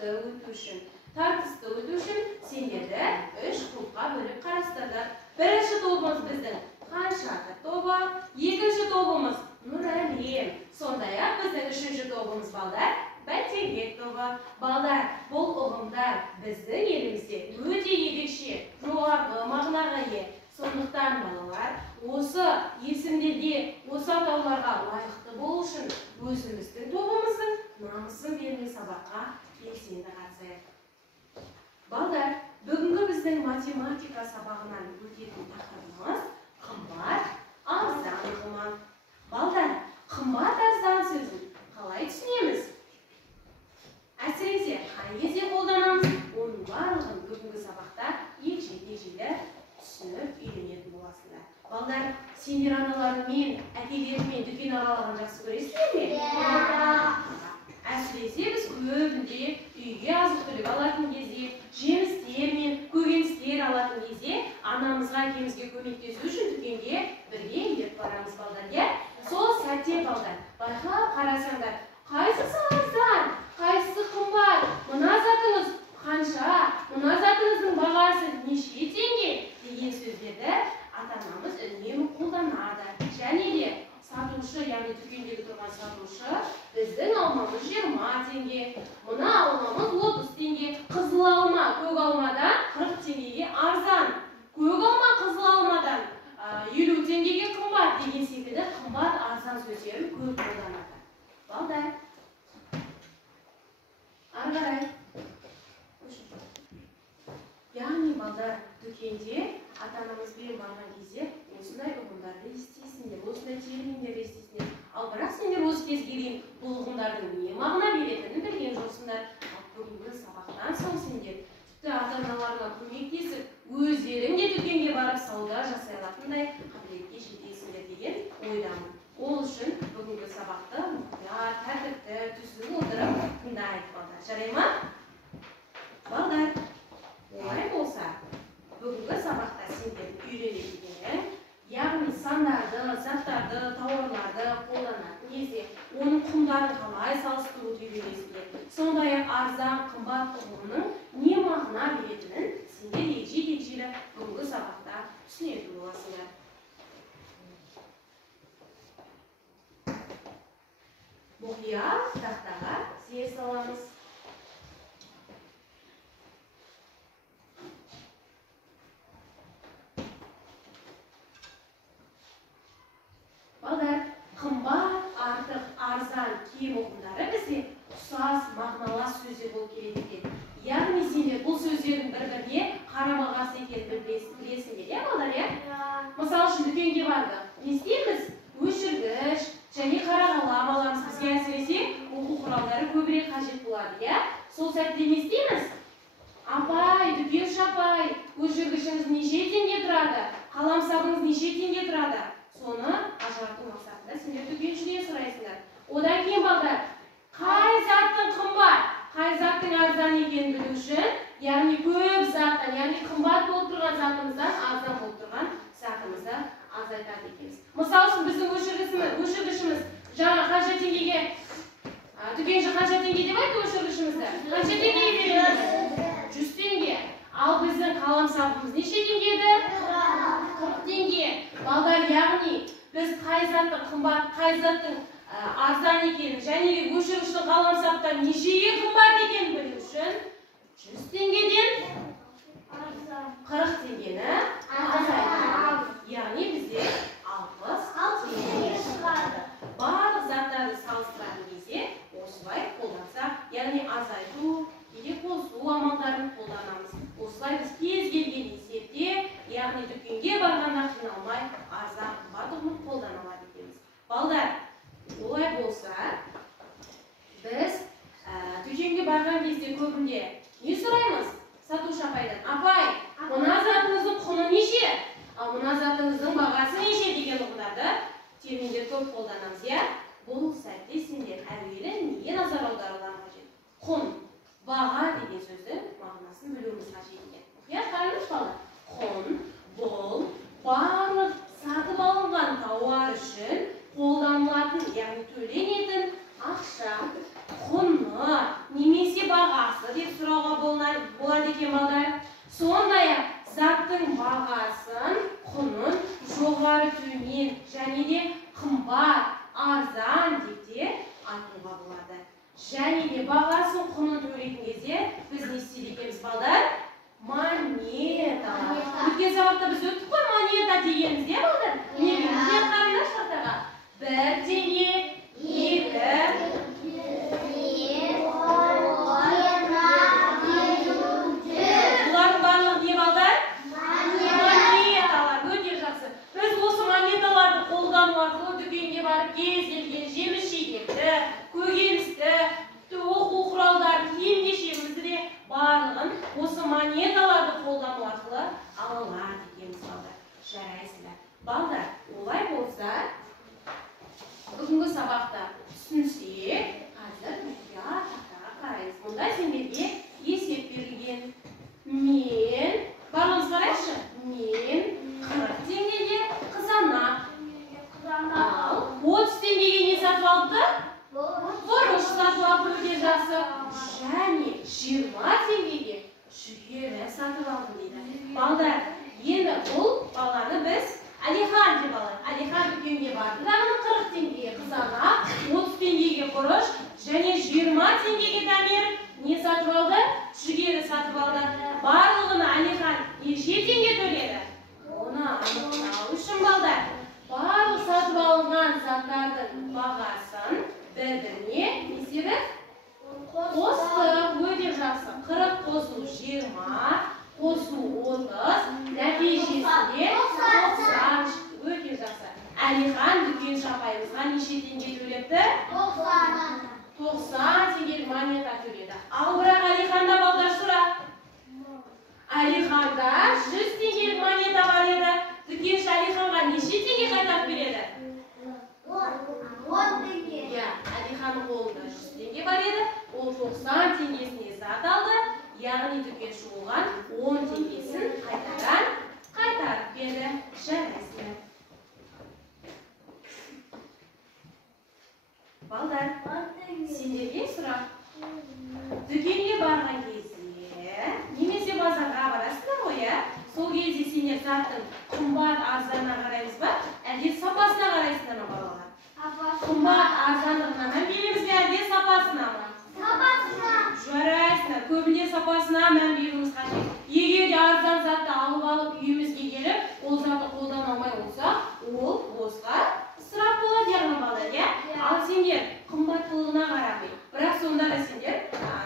тартысты өту үшін сендерді 3 топқа бөліп қарастырдық. Бірінші тобымыз біздің Қаншаты тобы, екінші тобымыз Нұрәлем. Сондай-ақ біздің үшінші тобымыз балдар Бәйтерек тобы. Балдар, бұл ұғымдар біздің елімізде өте ерекше, жоғарғы мағынаға ие. Сондықтан балалар, осы есімдерге, осы атауларға лайықты болу үшін өзіміздің тобымыздың намысын бермей сабаққа белсенді қатысайық. Балдар, бүгінгі біздің математика сабағынан өтетін тақырыбымыз қымбат, арзан қымбат. Балдар, қымбат, арзан сөзін қалай түсінеміз? Әсіресе қай кезде қолданамыз? Оның барлығын бүгінгі сабақта егжей-тегжейлі түсініп үйренетін боласыңдар. Балдар, сендер аналарымен, әкелерімен дүкен аралағанды жақсы көресіңдер ме? Әсіресе біз көбінде үйге азық-түлік алатын кезде, жемістер мен көкөністер алатын кезде анамызға, әкемізге көмектесу үшін дүкенге бірге еріп барамыз балдар. Сол сәтте балдар, байқап қарасаңдар, қайсысы арзан, қайсысы қымбат, мына затыңыз қанша, мына затыңыздың бағасы неше теңге деген сөздерді ата-анамыз үнемі қолданады. Және де сатушы, яғни дүкендегі тұрған сатушы, біздің алмамыз 20 теңге, мына алмамыз 30 теңге, қызыл алма көк алмадан 40 теңгеге арзан, көк алма қызыл алмадан 50 теңгеге қымбат деген секілді қымбат арзан сөздерін көп қолданады. Балдар, ары қарай. Яғни балдар, дүкенде ата-анамызбен барған кезде осындай ұғымдарды естисіңдер, осындай терминдерді естисіңдер. Ал бірақ сендер осы кезге дейін бұл ұғымдардың не мағына беретінін білген жоқсыңдар. Ал бүгінгі сабақтан соң сендер тіпті ата-аналарына көмектесіп, өздерің де дүкенге барып сауда жасай алатындай қабілетке жетесіңдер деген ойдамын. Ол үшін бүгінгі сабақты мұқият, тәртіпті, түсініп отырып тыңдайық балдар. Жарай ма? Балдар, олай болса, бүгінгі сабақта сендер үйренетіндерің, яғни сандарды, заттарды, тауарларды қолданатын кезде оның құндарын қалай салыстыруды үйренесіңдер. Сондай-ақ арзан, қымбат ұғымының не мағына беретінін сендер егжей-тегжейлі бүгінгі сабақта түсінетін боласыңдар. Мұқият тақтаға зер саламыз. Балдар, қымбат, артық, арзан, кем ұғымдары бізде ұқсас, мағыналас сөздер болып келеді екен. Яғни сендер бұл сөздердің бір-біріне қарама-қарсы екенін білесіңдер, балдар, Мысалы үшін дүкенге барды. Не істейміз? Өшіргіш және қарағалам аламыз. Бізге әсіресе оқу құралдары көбірек қажет болады, Сол сәтте не істейміз? Апай, дүкенші апай, өшіргішіңіз неше теңге тұрады? Қаламсабыңыз неше теңге тұрады? Соны ажырату мақсатында сендер дүкеншіден сұрайсыңдар. Одан кейін балдар, қай заттың қымбат, қай заттың арзан екенін білу үшін, яғни көп заттан, яғни қымбат болып тұрған затымыздан арзан болып тұрған затымызды азайтады екенбіз. Мысалы үшін біздің өшіргішіміз жаңа қанша теңгеге, дүкенші қанша теңге деп айтты өшіргішімізді? Қанша теңгеге береміз? 100 теңге. Ал біздің қаламсабымыз неше теңге еді? 40 теңге. Балдар, яғни біз қай заттың қымбат, қай заттың арзан екенін, және өшіргіштің қаламсаптан нешеге қымбат екенін білу үшін 100 теңгеден 40 теңгені азайтамыз. Яғни бізде 60 теңге шығады. Барлық заттарды салыстыратын кезде осылай қолдансақ, яғни азайту, кейде қосу амалдарын қолданамыз. Осылай біз кез келген есепте, яғни дүкенге барғанда қиналмай арзан қымбат ұғымын қолдана алады екенбіз. Балдар, олай болса, біз дүкенге барған кезде көбінде не сұраймыз? Сатушы апайдан, апай, мына затыңыздың құны неше? Ал мына затыңыздың бағасы неше деген ұғымдарды терминдер көп қолданамыз, Бұл сәтте сендер әуелі неге назар аударуларың қажет? Құн, баға деген сөздің мағынасын білуіміз қажет екен. Қараңыз балдар, құн, бұл барлық сатып алынған тауар үшін қолданылатын, яғни төленетін ақша, құны, немесе бағасы балалар дегенбіз балдар. Жарайсыздар. Балдар, олай болса, бүгінгі сабақта түсінсек, қазір тақтаға қараймыз. Мұнда сендерге есеп берілген. Мен, барлығымыз қарайықшы. Мен 40 теңгеге қызанақ. Ал 30 теңгеге не сатып алды? Бұрыш сатып алды, өте жақсы. Және 20 теңгеге жүгері сатып алды дейді. Балдар, енді бұл баланы біз Алихан деп алайық. Алихан дүкенге барды. Дағыны 40 теңгеге қызанақ, 30 теңгеге бұрыш және 20 теңгеге Дамир не сатып алды? Жүгері сатып алды. Барлығына Алихан неше теңге төледі? Оны анықтау үшін балдар, барлық сатып алынған заттардың бағасын бір-біріне не себеп? Қостық, өте жақсы. 40 қосу 20, қосу 30, нәтижесінде 90. Өте жақсы. Алихан дүкен шапайымызға неше теңге төлепті? 90 теңгелік монета төледі. Ал бірақ Алиханда балдар сұрақ. Алиханда 100 теңгелік монета бар еді. Дүкенші Алиханға неше теңге қайтарып береді? 10 теңге. Алиханның қолында 100 теңге бар еді. Ол 90 теңгесіне зат алды. Яғни дүкенші оған 10 теңгесін қайтарып берді. Жарайсыздар. Балдар, сендерге сұрақ. Дүкенге барған кезде, немесе базарға барасыздар ғой, сол кезде сендер заттың қымбат арзанына қараймыз ба, әлде сапасына қарайсыздар ма балалар? Қымбат арзандығына мән береміз бе, әлде сапасына ма? Сапасына. Жарайсыздар, көбінде сапасына мән беруіміз қажет. Егер де арзан затты алып үйімізге келіп, ол затты қолдана алмай болса, ол босқа ысырап болады яғни балалар, Ал сендер қымбаттылығына қарамай. Бірақ сонда да сендер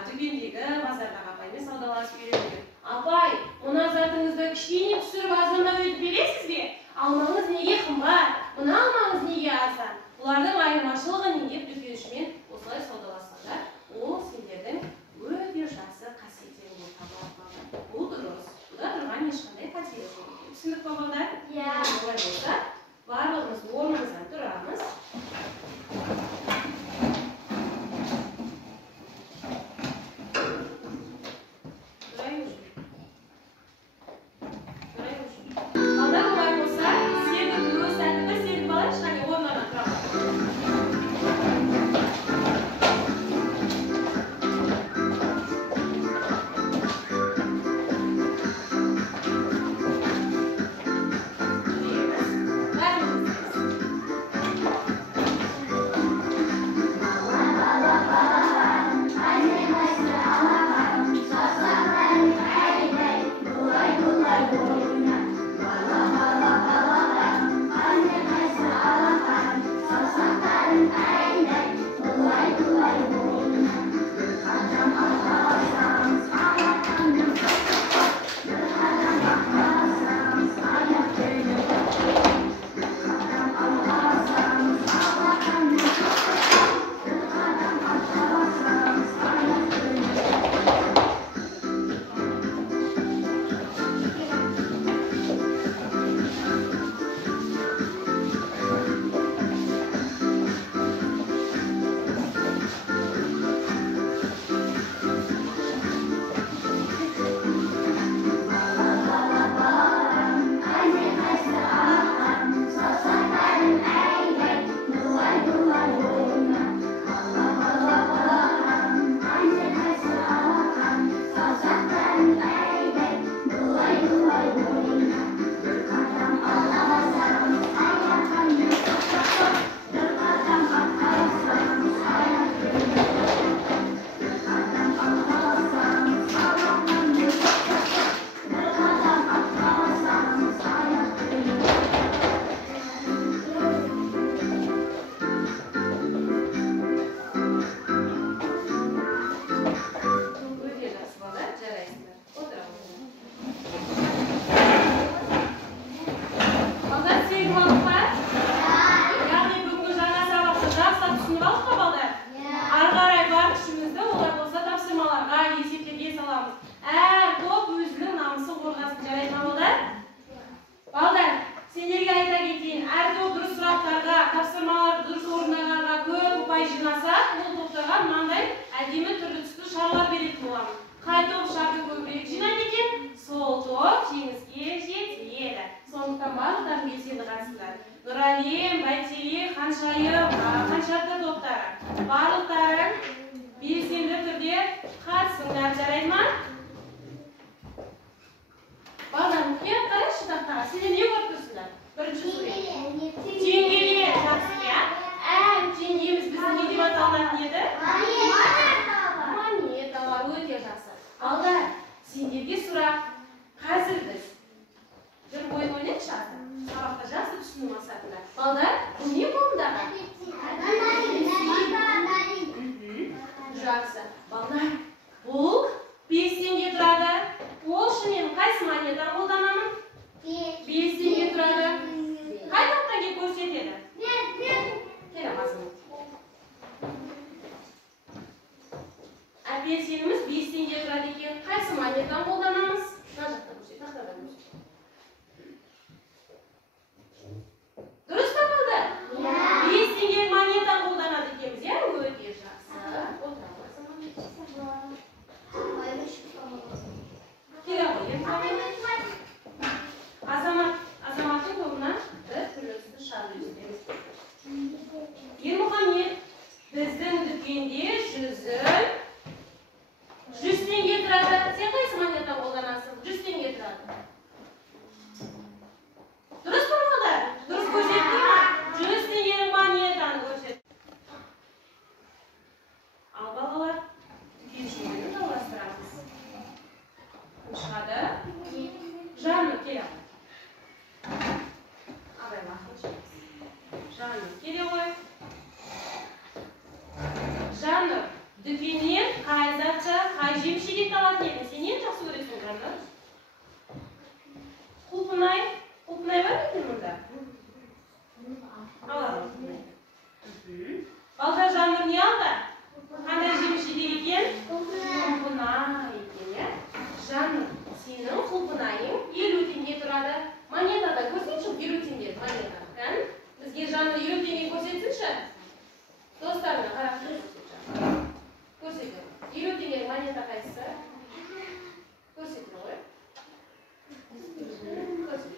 дүкендегі базардағы апаймен саудаласып үйренген. Апай, мына затыңызды кішкене түсіріп арзандап өтіп бересіз бе? Алмаңыз неге қымбат? Мына алмаңыз неге арзан? Бұлардың айырмашылығы не деп дүкеншімен осылай саудаласқандар, ол сендердің өте жақсы қасиеттерің болып табылады. Бұл дұрыс. Бұда тұрған ешқандай қателік жоқ. Түсіндік пе балдар? Олай болса, барлығымыз орнымыздан тұрамыз. Xo'p, jengizga yetdi. So'ngdan ba'zidan belsenli qatsizlar. Nuralim, Baycheli, Xanshayim, Xansharda doktorim. Ba'liqlarim belsenli turda qatsinglar, jarayman. Ba'zan ke qarash shunday sizlar nima bo'lib tursizlar? Birinchi so'rayman. Jengeli yaxshiga. Jengimiz bizni nima deb ataladi edi? Monetalar o'ta yaxshi. Alda senga so'rab hozir biz bir o'yin o'ynayishadi. Saboqda jasur tushunmasaklar. Alda bu nima bo'ldi? Жақсы. Балдар, бұл 5 теңге тұрады. Ол үшін мен қайсы монетаны қолданамын? 5 теңге тұрады. Қай топтан келіп көрсетеді? Келем азым. Апельсиніміз 5 теңге тұрады екен. Қайсы монетаны қолданамыз? Мына жақта көрсет, тақтадан көрсет. Дұрыс па балдар? 5 теңге монетаны қолданады екенбіз, иә? Өте жақсы. Азаматтың тобына бір түрлісті шарды өздеміз. Ермұхамед, біздің дүкенде 100 теңге тұрады. Сен қайсы монетаны қолданасың? 100 теңге тұрады. Дұрыс па балдар? Дұрыс көрсетті ма? 100 теңгенің монетаны көрсет. Ал балалар, дүкеншілерді дауластырамыз. Шығады. Жаным келе ғой. Абай лақын. Жаным келе ғой. Жаным, дүкеннен қай затша, қай жемшелек алатын едің? Сен ең жақсы көресің, жаным? Құлпынай бар екен мұнда? Алады құлпынай. Балдар жаным не алды? Қандай жемшелек екен? Құлпынай екен, е? Жаным, сенің құлпынайың 50 теңге тұрады. Монетада көрсетші, 50 теңге монета. Бізге жаным 50 теңге көрсетсінші? Достарына қарап көрсетші. Көрсетші. 50 теңге монета қайсысы? Көрсетші ғой. Көрсетші.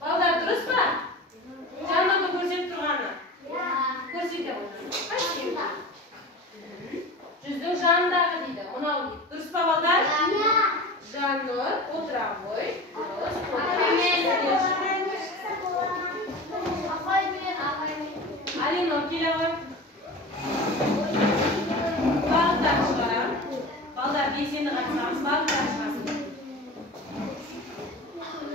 Балдар, дұрыс па? Жанымды көрсетіп тұрғаны? Көрсете отырын. Қайсы? Жүздің жанындағы дейді. Мұнау дейді. Дұрыс па балдар? Жаннұр, отыра ғой. Алинор, келе ғой. Балдар шығарам. Балдар, белсенді қатысамыз. Балдар шығасың.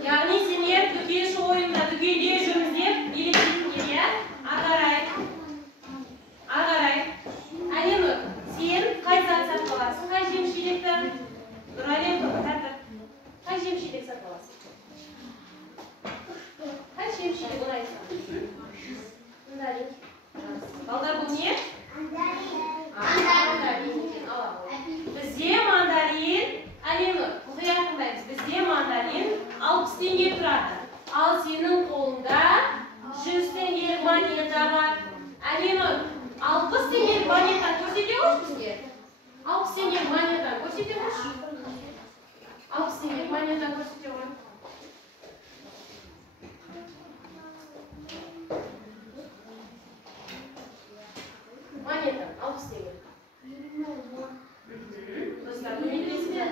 Яғни сендер дүкенші ойында дүкенде жүрміз деп елестейтіндер, иә? Ағарай. Алинор, сен қай зат сатып аласың? Қай жемшелекті? Нұралем тобы тәртіп. Қай жемшелек сатып аласың? Қай жемшелек ұнайсың? Мандарин. Балдар, бұл не? Мандарин екен, ала ғой. Бізде мандарин, Алинор, мұқият тыңдаймыз. Бізде мандарин 60 теңге тұрады. Ал сенің қолында 100 теңгелік монета бар. Алинор, 60 теңгелік монетаны көрсете қойшы бізге. 60 теңгелік монетаны көрсете қойшы. 60 теңгелік монетаны көрсете қой. Монетаны 60 теңгелік. Достар, көмектесіңдер.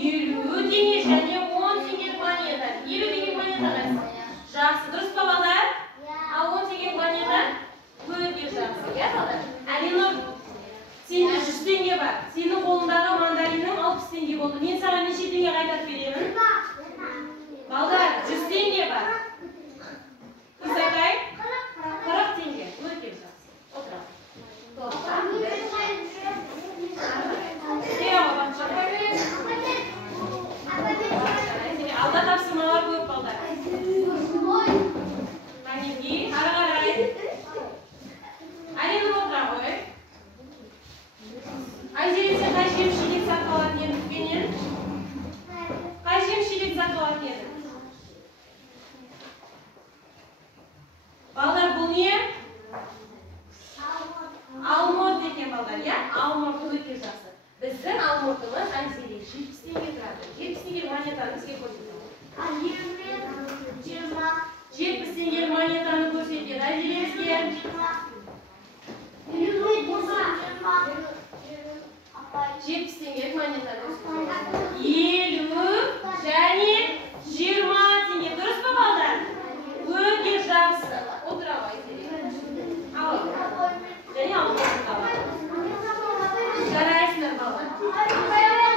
50 теңге және 10 теңгелік монета. 50 теңгелік монета қайсы? Жақсы, дұрыс па балдар? Ал 10 теңгелік монета? Өте жақсы, иә балдар? Алинор, сенде 100 теңге бар. Сенің қолындағы мандариннің 60 теңге болды. Мен саған неше теңге қайтарып беремін? Балдар, 100 теңге бар. Біз айтайық? 40 теңге. Өте жақсы. Отыра. Алда тапсырмалар көп балдар. Қанеки, ары қарай. Алинор отыра ғой. Айзеле, сен қай жемшелек сатып алатын едің дүкеннен? Қай жемшелек сатып алатын едің? Балдар, бұл не? Алмұрт екен балдар, иә? Алмұрт өте жақсы. Біздің алмұртымыз Айзеле 70 теңге тұрады. bizga ko'rsatadi. 70 tenglik monetani ko'rsatgan. Aytingizga. 70 tenglik monetani ko'rsatgan. 50 және 20 tenge. Durustmi bolalar? O'rga yaxshi. O'tirib aytaylik. Al. Және al. Qarasizlar bolalar.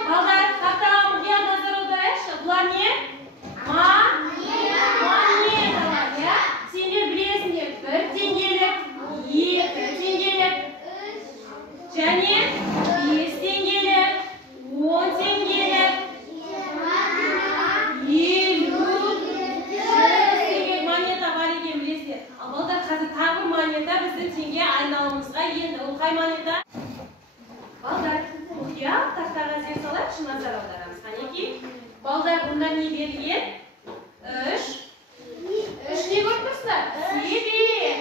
Bolalar, qattiqroq nazar audaraychi. Bular ne? Monetalar, ya. Senlar bilasizlar, 1 tengelik, 2 tengelik, және 5 tengelik, 10 tengelik, 50 tenglik moneta бар ekan bilasizlar. Bolalar, hozir tag'i moneta bizning tenge aynalimizga endi. U qay moneta? Bolalar, ya taxtaga yozsalar, nazar audaramiz. Qaniki? Bolalar, bundan ne berilgan? 3 ne ko'ribsizlar? Sebet.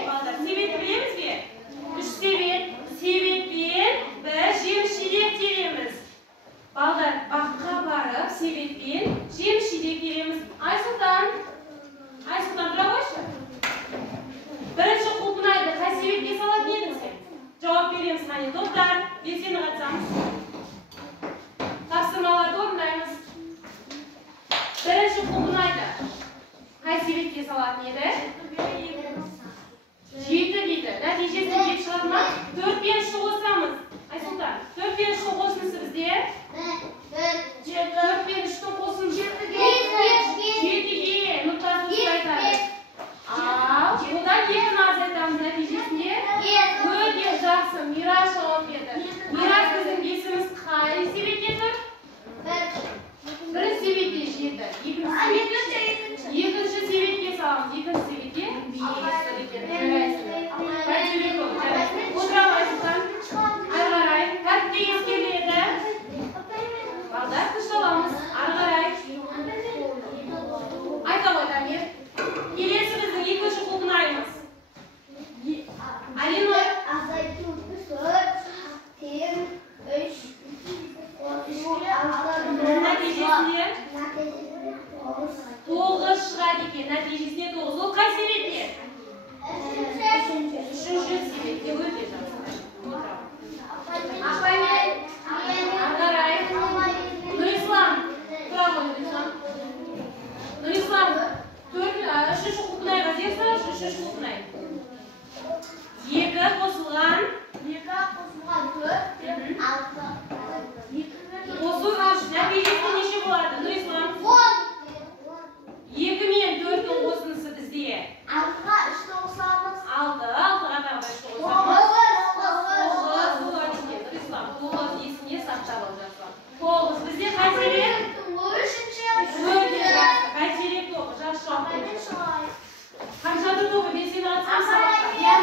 Bolalar, sebetni bilamizmi? 3 sebet. Sebet bilan biz jemshidek teramiz. Bolalar, baqqa borib, sebet bilan jemshidek teramiz. Aysultan Dragosh. Birinchi qulpnaydi. Qaysi sebetga soladi deding sen? Javob beramiz. Qani, to'xtar. Men seni qatsamiz. Tafsirmalarni o'rnaymiz. Birinchi qulpnaydi. Qaysi sebetga soladi edi? 7 deydi. Natijasini kelib chiqarma. 4 bilan shu qo'shamiz. Aysultan, 4 bilan shu qo'shilsa bizga 4 bilan 3 qo'shilsa 7 nuqtasini aytadi. Bundan keyin azaytamiz natijasini. O'rga yaxshi Mirash olib keldi. Mirash bizning besimiz qaysi sebetgadir? Birinchi sebetga 7. Ikkinchi sebetga solamiz. Ikkinchi sebetga 5. O'tirib aytsan. Arg'aray, tartibga keladi. Ba'zan qisholamiz. Arg'aray. Aytavoydan kelesi bizning ikkinchi qulpnayimiz. Alinor. Natijasini 9 chiqadi ekan. Natijasini 9. U qaysi sebetga? 3-chi sebetga o'tadi. Arg'aray. Nurislam. Nurislam. 3-chi qulpnayga yozsa, 3-chi qulpnay. 2 qo'shilgan 4. Natijasi necha bo'ladi? Nurislam. 2 men 4 ning qo'shilisi bizga 6 qo'shamiz. 6 qadar boshqa qo'shamiz. 9 Nurislam. 9 esingga saqlab olasan. 9 bizga qaysi sebet? 3-chi. Qaysi sebet? 9 yaxshi. Qanchadir to'g'ri men seni atsam sabaqqa.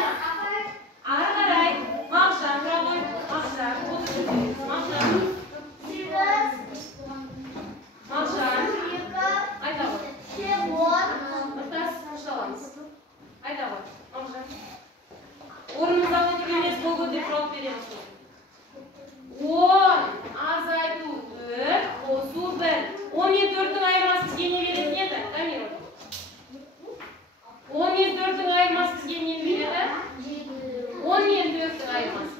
Arg'aray. Maqsad, Dragoy. Maqsad. Maqsad. Maqsad. Aytavoy. Bittasi qisholamiz. Aytavoy. Maqsad. O'rnimizda o'tirganmiz, bo'ldi deb javob beramiz. 10 azaytu 1 qo'shuv 1. 14 ning ayirmasi bizga ne beradi edi? Tamir. 14 ning ayirmasi bizga ne beradi? 14 ning ayirmasi.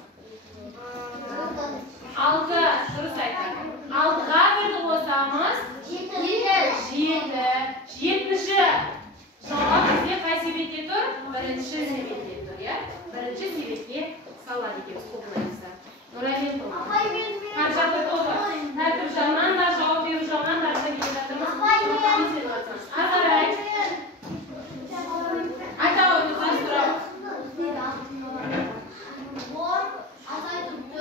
6 durust aytadi. 6ga 1 qo'shamiz. 7. 70. Javob bizga qaysi sebetga tur? Birinchi sebetga tur, ya. Birinchi sebetga soladi ekan qulpnayimizni. Nuraymin to'g'ri. Qanchadir to'g'ri. Tartibchanman va javob beruvchiman darsaga keltiramiz. Arg'aray. Aytavoy, so'rab. 10 azaytib 4.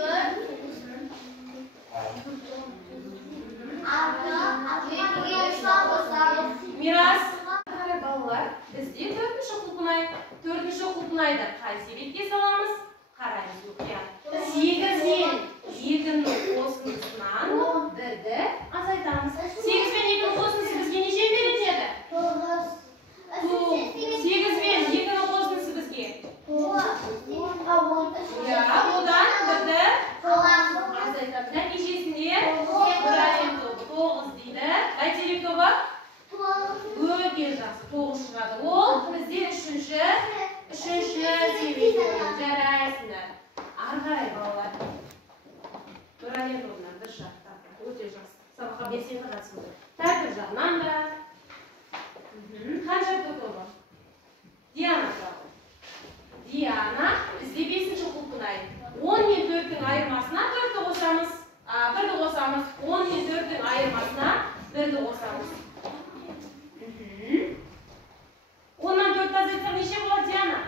Miras. Qara bolalar, bizga 4-chi qulpnay. 4-chi qulpnayda qaysi sebetga solamiz? Qaraymiz o'qiya. 8 men 2 ning qo'shilisidan 1ni azaytamiz. 8 men 2 ning qo'shilisi bizga necha beradi edi? 9. 8 men 2 ning qo'shilisi bizga 9. Ya, bundan 1ni azaytamiz. Natijasini 9 deydi. Қайтелік тобы? Өте жақсы. 9 шығады. Ол бізде үшінші себебі. Жарайсыңдар. Ары қарай балалар. Нұралия тобынан бір жақта. Өте жақсы. Сабаққа белсенді қатысыңдар. Тәртіп жағынан да. Қанша тобы? Диана тобы. Диана бізде 5-ші құлпынай. 10 мен 4-тің айырмасына 4-ті қосамыз. 1-ді қосамыз. 10 мен 4-тің айырмасына 1-ді қосамыз. 10-нан 4 азайтсақ неше болады, Диана?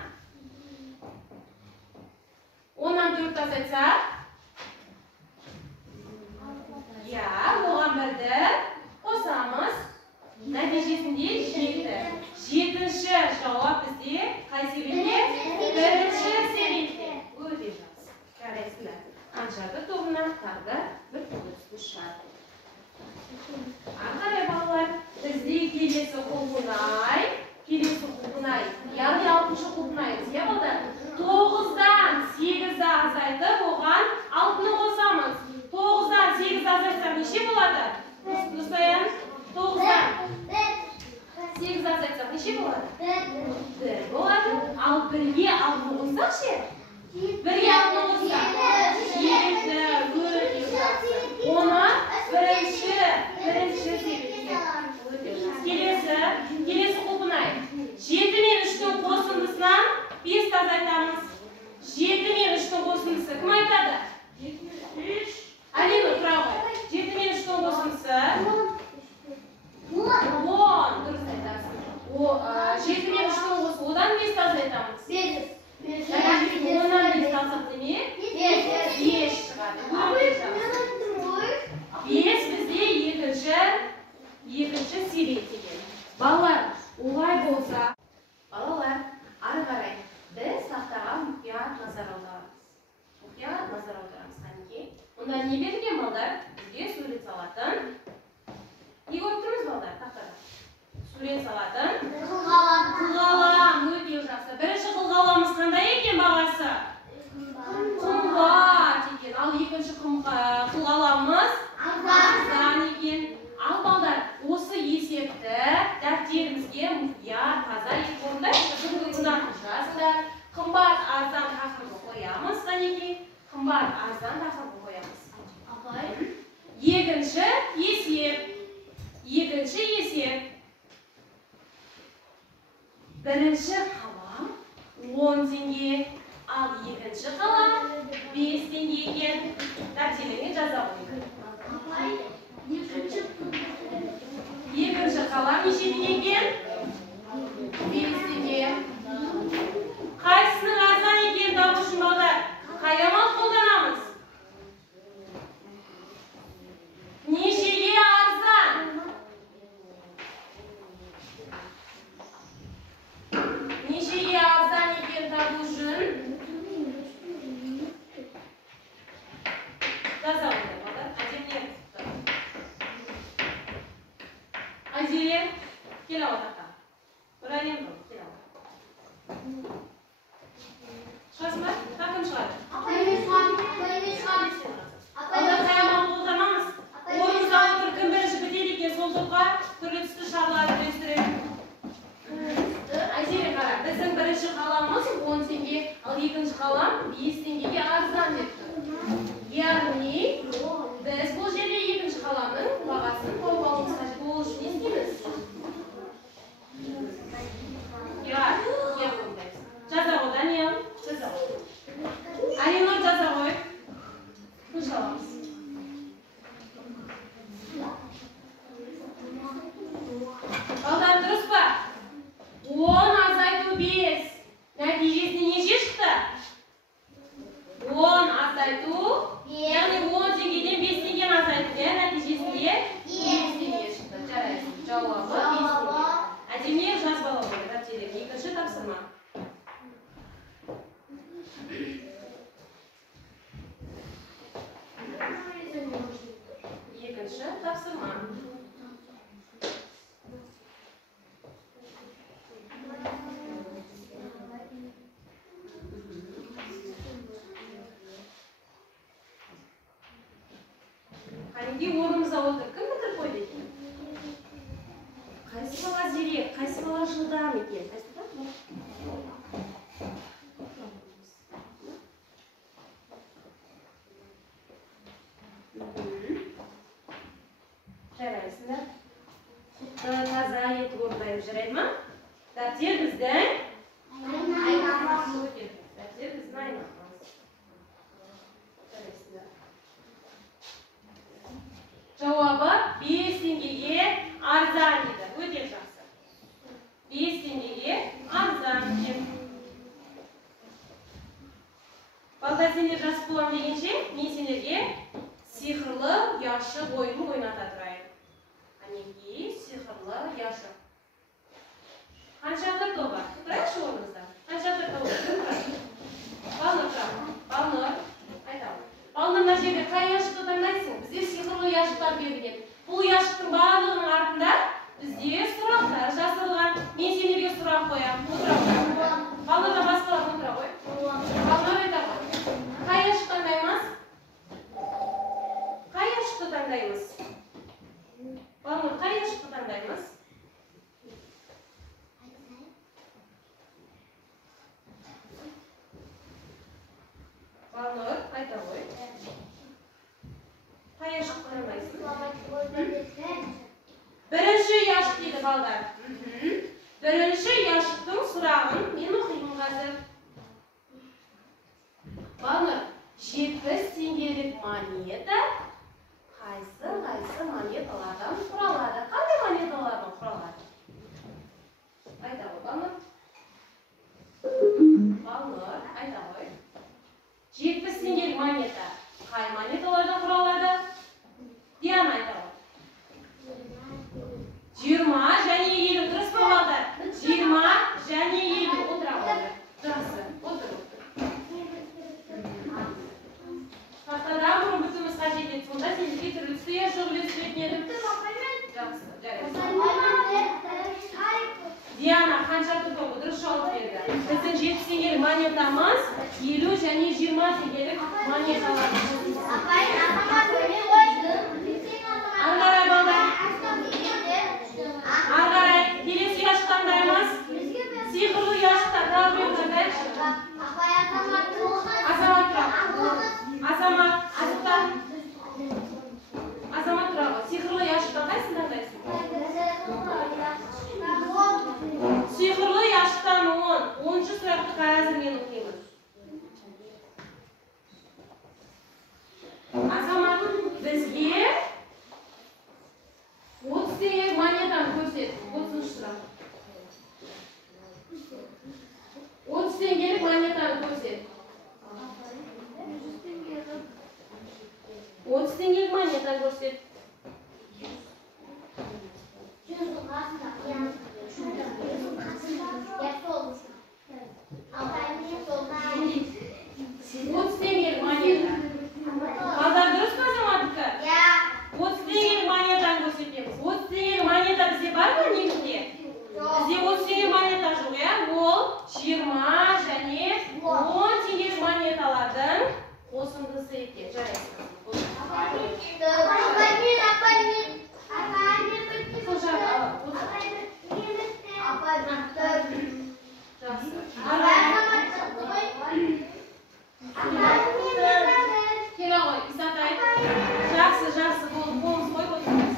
10-нан 4 азайтсақ? Оған 1-ді қосамыз. Нәтижесінде 7. 7-ші жауап бізде қай себепте? 1-ші себепте. Өте жақсы. Жарайсыңдар. Қаншады тобынан тағы бір тобы шығады. Ары қарай балалар, бізде келесі құлпынай. Яғни 6-шы құлпынайымыз. Иә балдар? 9-дан 8-ді азайтып, оған 6-ны қосамыз. 9-дан 8-ді азайтсақ неше болады? Дұрыстаян? 9-дан 8-ді азайтсақ неше болады? 1 болады. Ал 1-ге 6-ны қоссақ ше? 1-ге 6-ны қоссақ? 7. Өте жақсы. Оны бірінші себепте. Келесі құлпынай. 7 мен 3-тің қосындысынан 5-ті азайтамыз. 7 мен 3-тің қосындысы кім айтады? 3. Алина, тұра ғой. 7 мен 3-тің қосындысы 10. Дұрыс айтасың. 7 мен 3-тің қосындысы. Одан 5-ті азайтамыз. 10-нан 5-ті алсақ деме? 5 шығады. 5 бізде екінші себеп деген. Балалар, олай болса, балалар, ары қарай біз тақтаға мұқият назар аударамыз. Қанекей. Онда не берген балдар? Бізге сурет салатын. Не көріп тұрмыз балдар? Тақтаға. Сурет салатын. Қылғалам. Өте жақсы. Бірінші қылғаламыз қандай екен бағасы? Қымбат екен. Ал екінші қылғаламыз арзан екен. Ал балдар, осы есепті дәптерімізге мұқият таза етіп орындайықшы. Бүгінгі күннен жазыңдар. Қымбат, арзан тақырыбы қоямыз. Қанекей? Қымбат, арзан тақырыбы қоямыз. Екінші есеп. Бірінші қалам 10 теңге, ал екінші қалам 5 теңге екен. Дәптеріңе жаза қойыңдар. Екінші қалам неше теңге екен? 5 теңге. Қайсының арзан екен табу үшін балдар? Қай амал қолданамыз? Нешеге арзан? Нешеге арзан екен табу үшін? Жаза қойыңдар балдар. Азия, кел ау тақта. Нұралия кел ау. Шығасың ба? Тақым шығады. Алда қай амал қолданамыз? Ойымызда отыр кім бірінші бітеді екен сол топқа түрлі түсті шарларды үлестіреміз. Азия қара, біздің бірінші қаламыз 10 теңге, ал екінші қалам 5 теңгеге арзан деп тұр. Яғни біз бұл жерде екінші қаламның бағасын тауып алуымыз қажет. Ол үшін не істейміз? Жаза ғой, Даниэл. Жаза ғой. Алина, жаза ғой. Күн шаламыз. Балдар, дұрыс па? 10 азайту 5. Нәтижесіне неше шықты? 10 азайту. Яғни 10 теңгеден 5 теңген азайту. Нәтижесінде 5 теңге шықты. Жарайсың. Жауабы 5 теңге. Әдемек жазбалы ғой. Екінші тапсырма. Екінші тапсырма. Қанекей орнымызда отыр. Кім бітіріп қойды екен? жылдам екен. Жарайсыңдар. Таза етіп орындайып жарайды ма? Дәптер біздің айнамыз. Дәптер біздің айнамыз. Жарайсыңдар. Жауабы 5 теңгеге арзан еді. Өте жақсы. 5 теңгеге арзан екен. Балдар сендер жас болам дегенше, мен сендерге сиқырлы яшық ойынын ойната тұрайын. Әнеки, сиқырлы яшық. Қаншаdır тоба? Тұрайықшы орныңызда. Қаншаdır тоба? Балнұр тұрақ. Балнұр. Айтамын. Балнұр мына жерде қай яшықты таңдайсың? Бізде сиқырлы яшықтар берілген. Бұл яшықтың барлығының артында бізде сұрақтар жасырылған. Мен сендерге сұрақ қоям. Отыра қой. Балнұрда басқалар отыра қой. Балнұр айта қой. Қай яшық таңдаймыз? Қай яшықты таңдаймыз? Балнұр, қай яшықты таңдаймыз? Балнұр, айта қой. Қай яшықты таңдайсың? Бірінші яшық дейді балдар. Бірінші яшықтың сұрағын мен оқимын қазір. Балнұр, 70 теңгелік монета қайсы монеталардан құралады? Қандай монеталардан құралады? Айта қой, Балнұр. Балнұр, айта қой. 70 теңгелік монета қай монеталардан құралады? Диана айта қой. 20 және 50 дұрыс па балдар? 20 және 50 отыра қой. Жақсы, отыр. Тақтадан бұрын бүтіміз қажет еді. Сонда сендерге түрлі түсті яшық үлестіретін едім. Жақсы, жарайды. Диана, қанша тұр дұрыс жауап берді. Біздің 70 теңгелік монетамыз 50 және 20 теңгелік монеталар. Аңғарай балдар. Аңғарай, келесі яшық таңдаймыз. Сиқырлы яшықта тағы таңдайық. Азамат тұрақ. Азамат, азықтан. Азамат тұрағы, сиқырлы яшықта қайсын таңдайсың? Сиқырлы яшықтан 10-шы сұрақты қазір мен оқимын. Азамат, бізге 30 теңгелік монетаны көрсет. 30-шы сұрақ. 30 теңгелік монетаны көрсет. 30 теңгелік монета көрсет. Балдар дұрыс па Азаматыкі? 30 теңгелік монетаны көрсетеміз. 30 теңгелік монета бізде бар ма негізінде? Бізде 30 теңгелік монета жоқ, иә? Ол 20 және 10 теңгелік монеталардың қосындысы екен. Жарайсың. Кел ғой, Исатай. Жақсы, болды, қолымыз қойып отырмыз.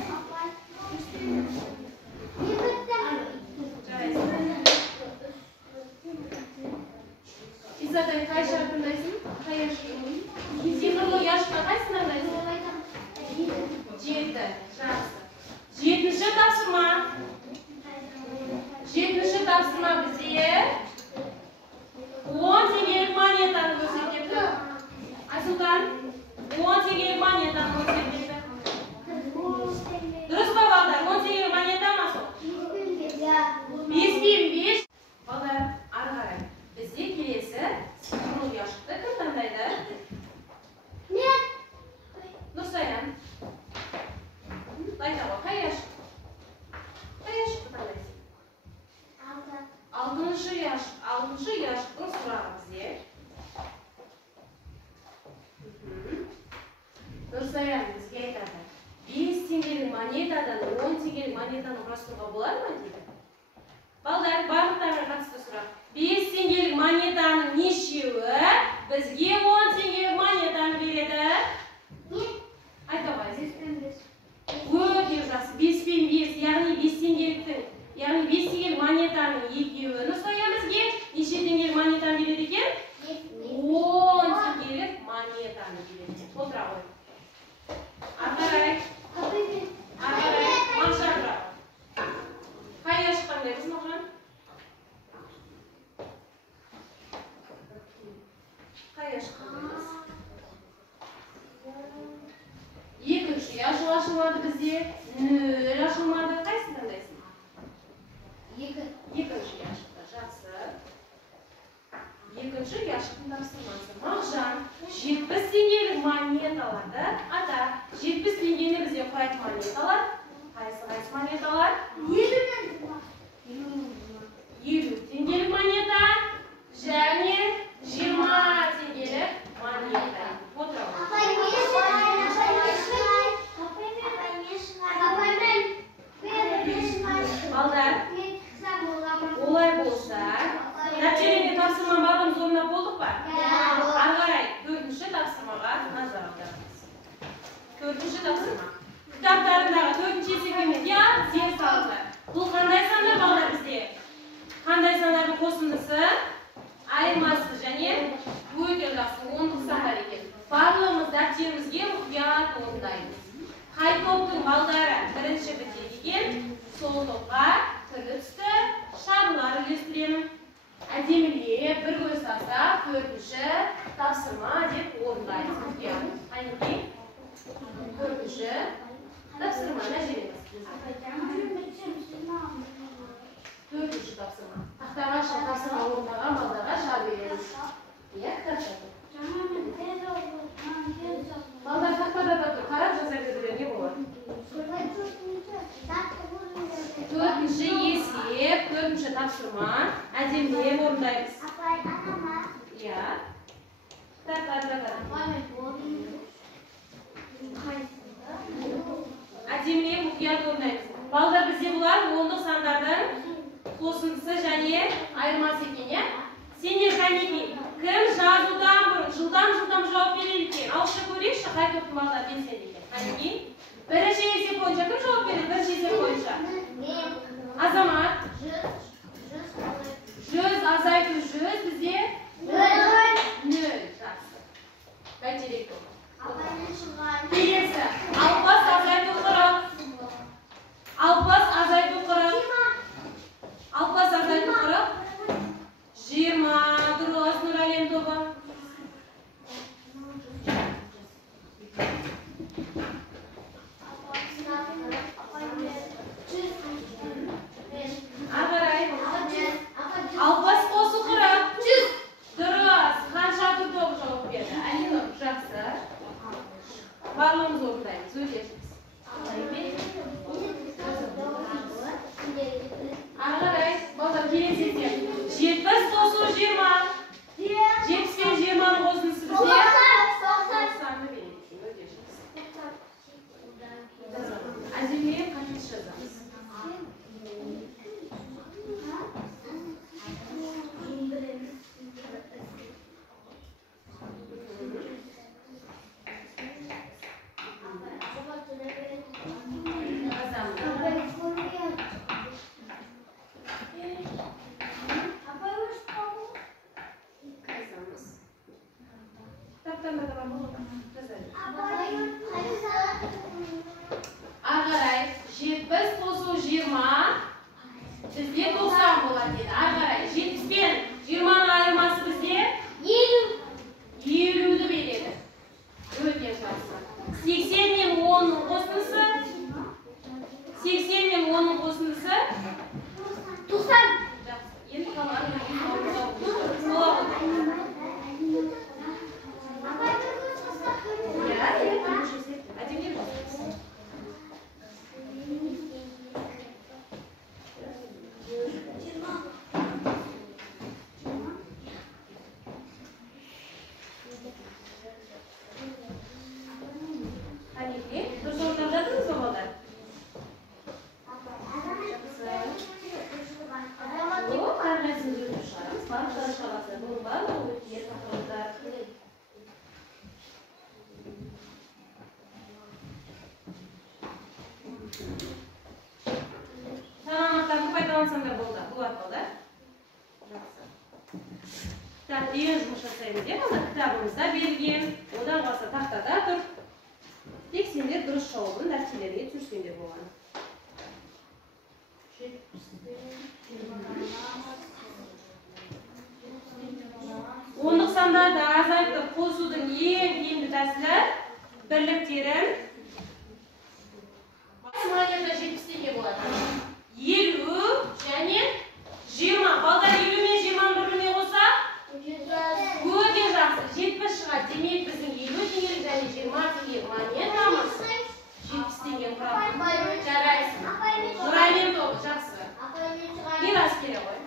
Исатай, қай шар тыңдайсың? Қай яшық? Сиқырлы яшықта қайсың таңдайсың? 7. Жақсы. 7-ші тапсырма. 7-ші тапсырма бізде 10 теңгелік монетаны көрсетеді. Айсұлтан, 10 теңгелік монетаны көрсетеді. Дұрыс па балдар? 10 теңгелік монета ма сол? 5-5. Балдар, ары қарай. Бізде келесі сиқырлы яшықты кім таңдайды? Мен. Нұрсаян. Айта ғой, қай яшық? Қай яшықты таңдайсың? 6-шы яшық. 6-шы яшықтың сұрағы бізде. Нұрсаян бізге айтады. 5 теңгелік монетадан 10 теңгелік монетаны құрастыруға болады ма дейді? Balдар, bарлықтарына қатысты сұрақ. 5 теңгелік монетаның нешеуі бізге 10 теңгелік монетаны береді? Айта қойыңыз. Өте жақсы. 5 пен 5, яғни 5 теңгеліктің, яғни 5 теңгелік монетаның екеуін ұстайын бізге неше теңгелік монетаны береді екен? 10 теңгелік монетаны береді екен. Отыра қой. Ағарай. Маңшағыра. Қайда шыққандай қыз маған? Қайда шыққандай қыз? Екінші яшық ашылмады бізде. Нөл ашылмады. Қайсың таңдайсың? Екінші яшықта. Жақсы. Екінші яшықтың тапсырмасы. Мағжан 70 теңгелік монеталарды ата. 70 теңгені бізде құрайтын монеталар. Қайсы монеталар? 50 теңгелік монета және 20 теңгелік монета. Отырамыз. Балдар, олай болса, дәптеріңе тапсырма бабын орындап болдық па? Ары қарай 4-ші тапсырмаға назар аударыңыз. 4-ші тапсырма. Кітаптарындағы 4-ші есебіміз зер салды. Бұл қандай сандар балдар бізде? Қандай сандардың қосындысы? Айырмасы және өте жақсы 10-лық сандар екен. Барлығымыз дәптерімізге мұқият орындаймыз. Қай топтың балдары бірінші бітеді екен? Сол топқа түрлі түсті шаралар үлестіремін. Әдемілеп бір көз тастап 4-ші тапсырма деп орындаймыз. Қайнекей? 4-ші тапсырманы әжелеміз. 4-ші тапсырма. Тақтаға шығып тапсырма орындаған балдарға шар береміз. Кітапша тұр. Балдар тақтада тұр. Қарап жаза беруге болады. 4-ші есеп, 4-ші тапсырма әдемілеп орындаймыз. Иә. Әдемілеп мұқият орындаймыз. Балдар бізде бұлар 10-лық сандардың қосындысы және айырмасы екен, иә? Сендер қайнекей, кім жазудан бұрын жылдам жауап береді екен? Ауызша көрейікші, қай топтың балдар белсенді екен? Қайнекей? Бірінші есеп бойынша кім жауап береді? Бірінші есеп бойынша. Азамат. 100 азайту 100 бізде 0. Жақсы. Бәйтерек топ. Келесі. Алпас азайту 40. Алпас азайту 40. Алпас азайту 40. 20. Дұрыс Нұрәлем тобы. Ағарай. Алпас қосу 40. 100. Дұрыс. Қанша тұр тобы жауап берді? Әлинұр, жақсы. Барлығымыз орындаймыз. Өтешіміз. Ағарай. Балдар келесі екен. 70 қосу 20. 70 пен 20-ның қосындысы бізде 90-ны береді. Өтешіміз. Әдемілеп қателес жазамыз. Ағарай, 70 қосу 20 бізде 90 болады деді. Ағарай, 70 пен 20-ның айырмасы бізде 50-ді береді. Өте жақсы. 80 мен 10-ның қосындысы 80 мен 10-ның қосындысы 90. Жақсы. Енді қалған Дұрыс орындап жатырмыз ба балдар? Байлансаңдар болды. Болады балдар. Жақсы. Так, ең жұмыс жасаймыз деп, ана кітабымызда берген, одан қалса тақтада тұр. Тек сендер дұрыс жауабын дәптерлеріңе түсірсеңдер болғаны. Ондық сандарды азайтып қосудың ең тиімді тәсілі бірліктерін монета 70 теңге болады. 50 және 20. Балдар 50 мен 20 бір-біріне қоса өте жақсы. 70 шығады. Демек біздің 50 теңгелік және 20 теңгелік монетамыз 70 теңге құрайды. Жарайсың. Нұраймен тобы жақсы. Мирас келе ғой.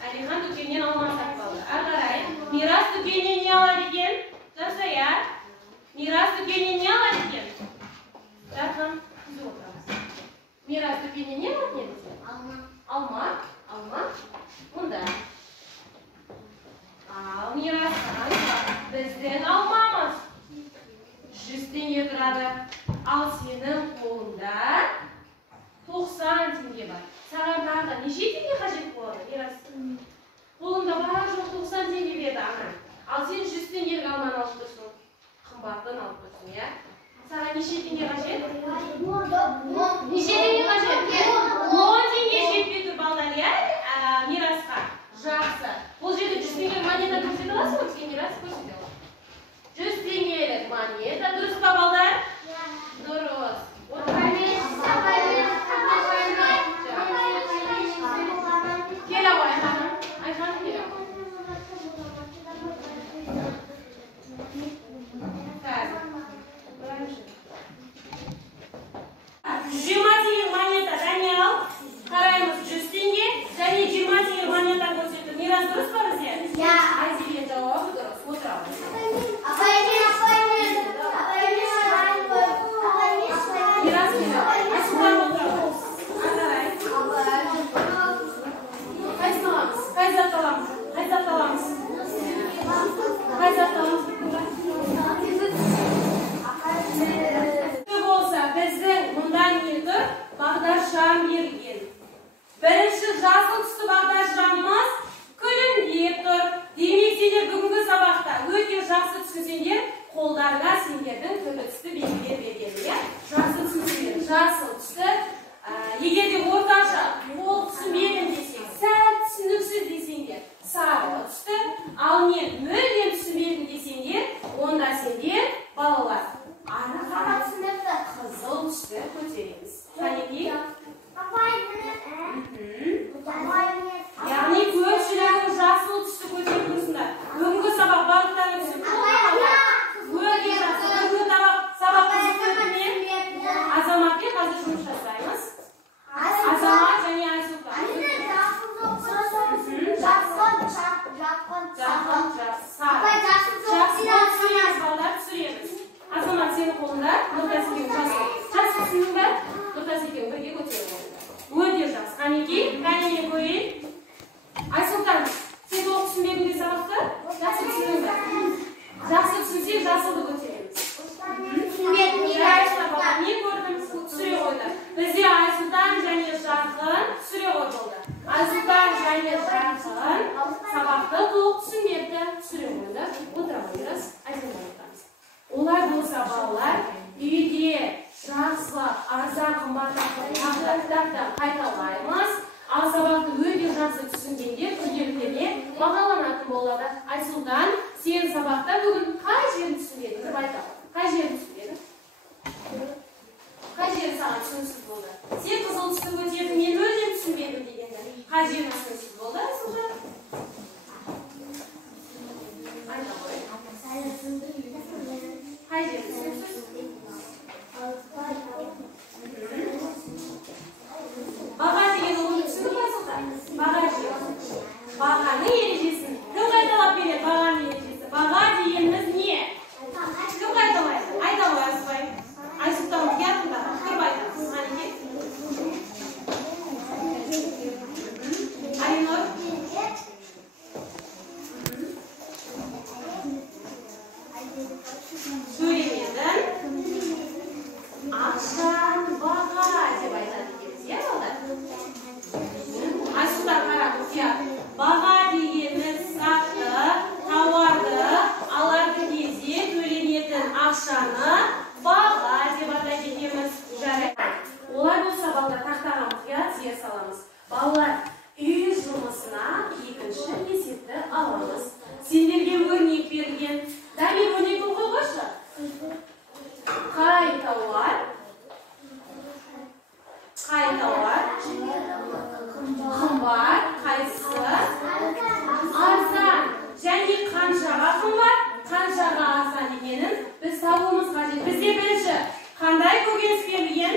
Әлихан дүкеннен алмас айтпалды. Ағарай, Мирас дүкеннен не алады екен? Жасая. Мирас дүкеннен не алады екен? Жатқан күзі отырамыз. Мирас дүкеннен не алады негізі? Алма. Алма. Мұнда. Ал Мирас, біздің алмамыз 100 теңге тұрады. Ал сенің қолында 90 теңге бар. Саған тағы неше теңге қажет болады, Мирас? Қолында бар жоқ 90 теңге берді ана. Ал сен 100 теңгелік алманы алып тұрсың. Қымбаттан алып тұрсың, иә? Саған неше теңге қажет? Неше теңге қажет? 10 теңге жетпей тұр балдар, иә? Мирасқа. Жақсы. Бұл жерде 100 теңгелік монета көрсете аласың ба? Бізге Мирас көрсете алады. 100 теңгелік монета. Дұрыс па балдар? Дұрыс. Келе ғой, Айханым. Айханым келе ғой. Қазір. 20 теңгелік монета, Даниал. Қараймыз 100 теңге және 20 теңгелік монета көрсетті. Мирас дұрыс па бізде? Иә. Айзелен жауабы дұрыс. Отырамыз. Мирас келе ғой. Айсұлтан отырамыз. Ағарай. Қайсыны аламыз? Қай затты аламыз? Қай затты аламыз? Қай затты аламыз? Болса, біздің мұнда не тұр? Бағдаршам берген. Бірінші жасыл түсті бағдаршамымыз күлімдеп тұр. Демек сендер бүгінгі сабақта өте жақсы түсінсеңдер, қолдарына сендердің түрлі түсті белгілер берген. Жақсы түсінсеңдер, жасыл түсті. Егер де орташа қол түсінбедім десең, сәл түсініксіз десеңдер, сары түсті. Ал мен мүлдем түсінбедім десеңдер, онда сендер балалар ары қарай қызыл түсті көтереміз. Қанекей? Яғни көпшілігің жасыл түсті көтеріп тұрсыңдар. Бүгінгі сабақ барлықтарың түсіп өте жақсы. Бүгінгі сабақ қызықтырмен Азаматпен қазір жұмыс жасаймыз. Азамат және Айсұлтан. Азамат сенің қолында нұртас екеуің жасыл. Жақсы түсінің бәрі нұртас екеуің бірге көтеріп алыңдар. Өте жақсы. Қанекей, қанене көрейін. Айсұлтан, сен толық түсінбедің бе сабақты? Жақсы түсініңдер. Жақсы түсінсең жасылды көтереміз. Не көрдім? Түсіре қойды. Бізде Айсұлтан және Жарқын түсіре қой болды. Айсұлтан және Жарқын сабақты толық түсінбеді. Түсіре қойды. Отырамыз, Мирас. Айсұлтан отырамыз. Олар болса балалар үйде жақсылап, арзан қымбаттап кітаптан қайталаймыз. Ал сабақты өте жақсы түсінгендер күнделіктеріне бағаланатын болады. Айсұлтан, сен сабақта бүгін қай жерін түсінбедің? Деп айтам. Қай жерін түсінбедің? Қай жері саған түсініксіз болды? Сен қызыл түсті көтердің, мен өзім түсінбедім дегенді. Қай жері түсініксіз болды, Айсұлтан? Айта ғой. Қай жері түсініксіз? Баға деген оны түсініп Айсұлтан? Баға жері. Бағаның ережесін. Кім қайталап береді бағаның ережесі? Баға дегеніміз не? Кім қайталайды? Айта ғой Асыбай. Айсұлтан ұятында тұрып айтамыз. Айнұр? Қайталар. Қымбат. Қайсысы? Арзан. Және қаншаға қымбат, қаншаға арзан екенін біз табуымыз қажет. Бізде бірінші қандай көкөніс берілген?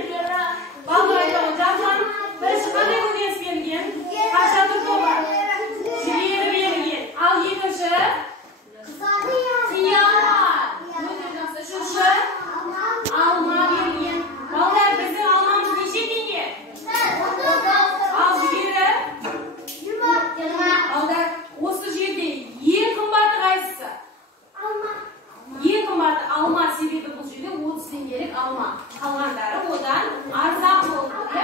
Балдар айтады, Жасұлан, бірінші қандай көкөніс берілген? Қанша түрі бар? Жүгері берілген. Ал екінші? Қияр. Өте жақсы. Үшінші? Алма берілген. Балдар, біздің алмамыз неше теңге? Ал жүгері? Балдар, осы жерде ең қымбаты қайсысы? Ең қымбаты алма, себебі бұл жерде 30 теңгелік алма. Қалғандары одан арзан болды.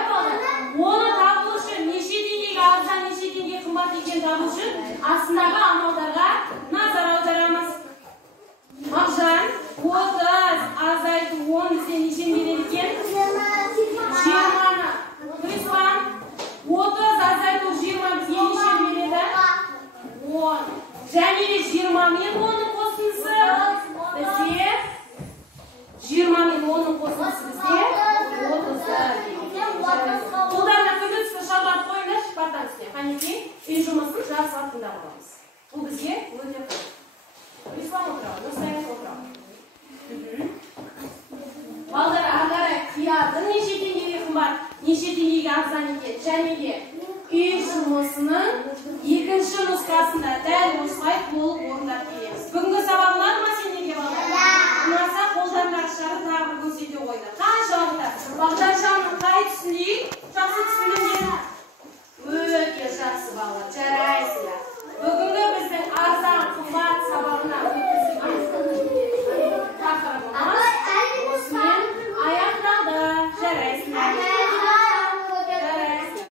Оны табу үшін неше теңгеге арзан, неше теңге қымбат екенін табу үшін астындағы амалдарға назар аударамыз. Мағжан, 30 азайту 10 бізде неше береді екен? 20-ны. Нұрислам, 30 азайту 20 бізге неше береді? 10. Және 20 мен 10-ның қосындысы бізде 20 мен 10-ның қосындысы бізде 30. Қолдарына күні түсті шалбат қойыңдар, шпаттан үстіне. Қанекей, үй жұмысын жарыс артында боламыз. Бұл бізге өте қойды. Ислам отырау, Нұрсайын отырау. Балдар, ағарай, қиярдың неше теңгеге қымбат, неше теңгеге арзан екен, және де үй жұмысының екінші нұсқасында дәл осылай толық орындап